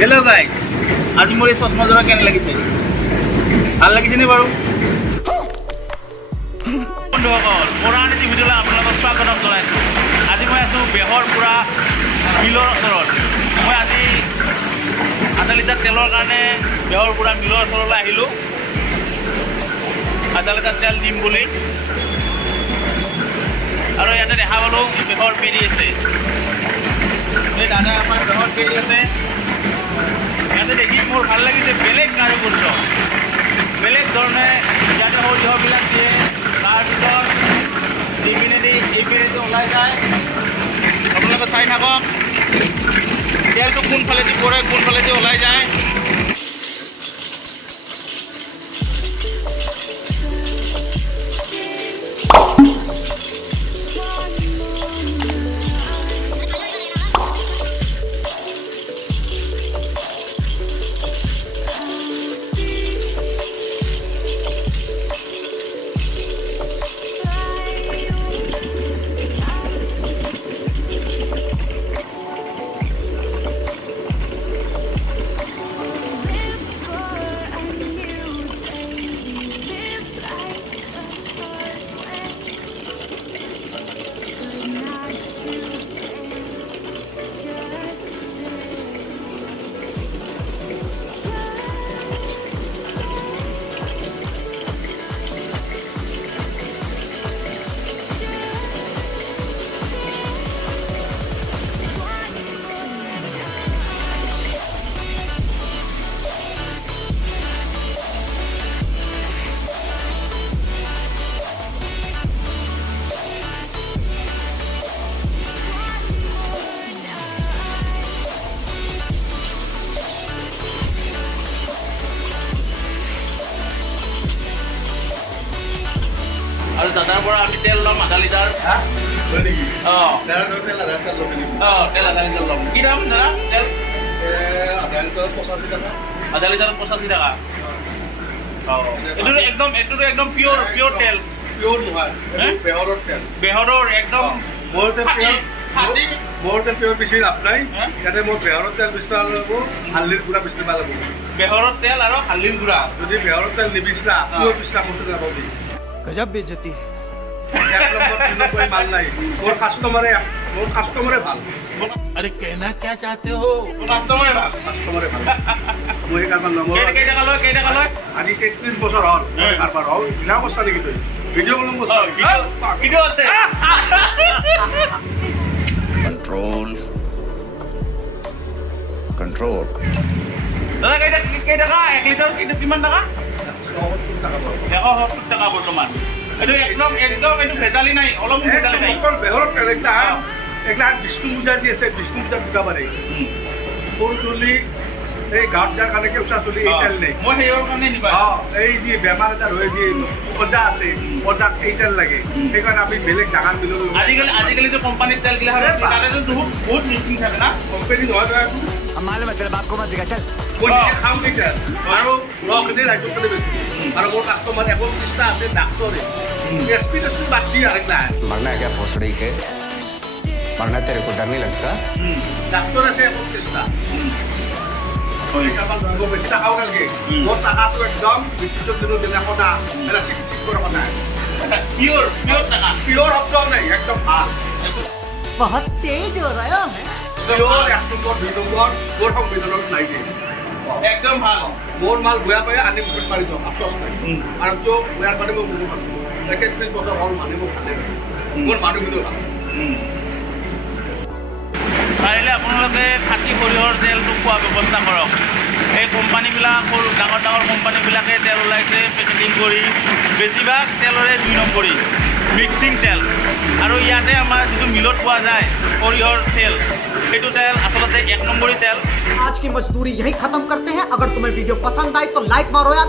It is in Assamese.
হেল্ল' গাইজ, আজি মোৰ এই চশমাযোৰা কেনে লাগিছে? ভাল লাগিছেনে বাৰু? বন্ধুসকল, পৌৰাণিক ভিডিঅ'লৈ আপোনালোকক স্বাগতম জনাইছোঁ। আজি মই আছোঁ বেহৰপুৰা মিলৰ ওচৰত। মই আজি আধা লিটাৰ তেলৰ কাৰণে বেহৰপুৰা মিলৰ ওচৰলৈ আহিলোঁ। আধা লিটাৰ তেল দিম বুলি, আৰু ইয়াতে দেখা পালোঁ বেহৰ পেৰি আছে। এই দাদাই আমাৰ বেহৰ পেৰি আছে। ইয়াতে দেখি মোৰ ভাল লাগিছে, বেলেগ কাৰিকৰ্য, বেলেগ ধৰণে ইয়াতে সৰিয়হবিলাক দিয়ে। তাৰপিছত দি পিনেদি এই পিনেদি ওলাই যায়। আপোনালোকে চাই থাকক, তেলটো কোনফালেদি পৰে, কোনফালেদি ওলাই যায়। আৰু দাদাৰ পৰা আমি তেল ল'ম আধা লিটাৰ। অঁ তেল আধা লিটাৰ ল'ম। কি দাম দাদা তেল? আধা লিটাৰত 85 টকা। অঁ এইটোতো একদম পিয়ৰ তেল। বেহৰৰ একদম বেহৰৰ তেল আৰু হালধিৰ গুড়া। যদি বেহৰৰ তেল নিবিচৰা পিয়ৰ পিছা বস্তু নাপাবি। गजब बेइज्जती মাল নাই মোৰ কাষ্টমাৰে ভাল। अरे कहना क्या चाहते हो? কাষ্টমাৰে ভাল। মই কাৰোবাৰ নম্বৰ কেইটকা লয়? আজি 33 বছৰ হ'ল কাৰোবাৰ হ'ল বিনা বস্তা নেকি তই ভিডিঅ' বনাম বস্তা ভিডিঅ' আছে। कंट्रोल দাদা কেইটকা 1 লিটাৰ? এইটো কিমান টকা? 170 টকা বৰ্তমান। এইটো একদম এইটো ভেজালি নাই, অলপ ভেজালি নাই। বেহৰৰ তেল এইগিলা বিষ্ণু পূজা যি আছে, বিষ্ণু পূজা পূজা পাৰে সৰু চলি এই গাঁৱত যাৰ কাৰণে কেঁচা চলি এই তেল নেই। মই সেইৰ কাৰণে নিবা। এই যি বেমাৰ এটা হৈ যি সজা আছে সজাত এই তেল লাগে, সেইকাৰণে আমি বেলেগ জাগাত মিলো। আজিকালি যে কোম্পানীৰ তেল গিলা তাতে বহুত মিক্সিং থাকে না। কোম্পানী নহয় मालूम है तेरे बाप को मत दिखा चल মই নিজে খাওঁ কেতিয়া আৰু ৰখিনি ৰাইজৰ কাৰণে বেছি। আৰু মোৰ কাষ্টমাৰ 31টা আছে ডাক্তৰে এছপি বাদ দি আরেকলা मरना है क्या भोसड़ी के मरना तेरे को डर नहीं लगता ডাক্তৰ আছে 31টা। টাকাও লাগে মোৰ টাকাটো একদম বিদ্যুৎ দিনৰ দিনাখনা এটা চিকিৎসা কৰা কথা পিয়ৰ টাকা, পিয়ৰ শব্দও নাই, একদম ভাল बहुत तेज हो रहा है পিয়ৰ 1 নম্বৰ 2 নম্বৰ মোৰ সংবিধানত নাই দিয়ে। একদম ভাল। মোৰ মাল বেয়া পাই আনি মুখত মাৰি দিওঁ, আফচোচ নাই। আৰু তো বেয়াৰ কাৰণে মই বুজি পাইছোঁ 31 বছৰ হ'ল মানুহ মোক ভালে পাইছে, মোৰ মানুহখিনিও ভাল। পাৰিলে আপোনালোকে খাটি সৰিয়হৰ তেলটো খোৱাৰ ব্যৱস্থা কৰক। এই কোম্পানীবিলাক সৰু ডাঙৰ কোম্পানীবিলাকে তেল ওলাইছে পেকেটিং কৰি, বেছিভাগ তেলৰে 2 নম্বৰী মিক্সিং তেল। আৰু ইয়াতে আমাৰ যিটো মিলত পোৱা যায় সৰিয়হৰ তেল, সেইটো তেল আচলতে 1 নম্বৰী তেল। आज की मजदूरी यही खत्म करते हैं। अगर तुम्हें वीडियो पसंद आई तो लाइक मारो यार।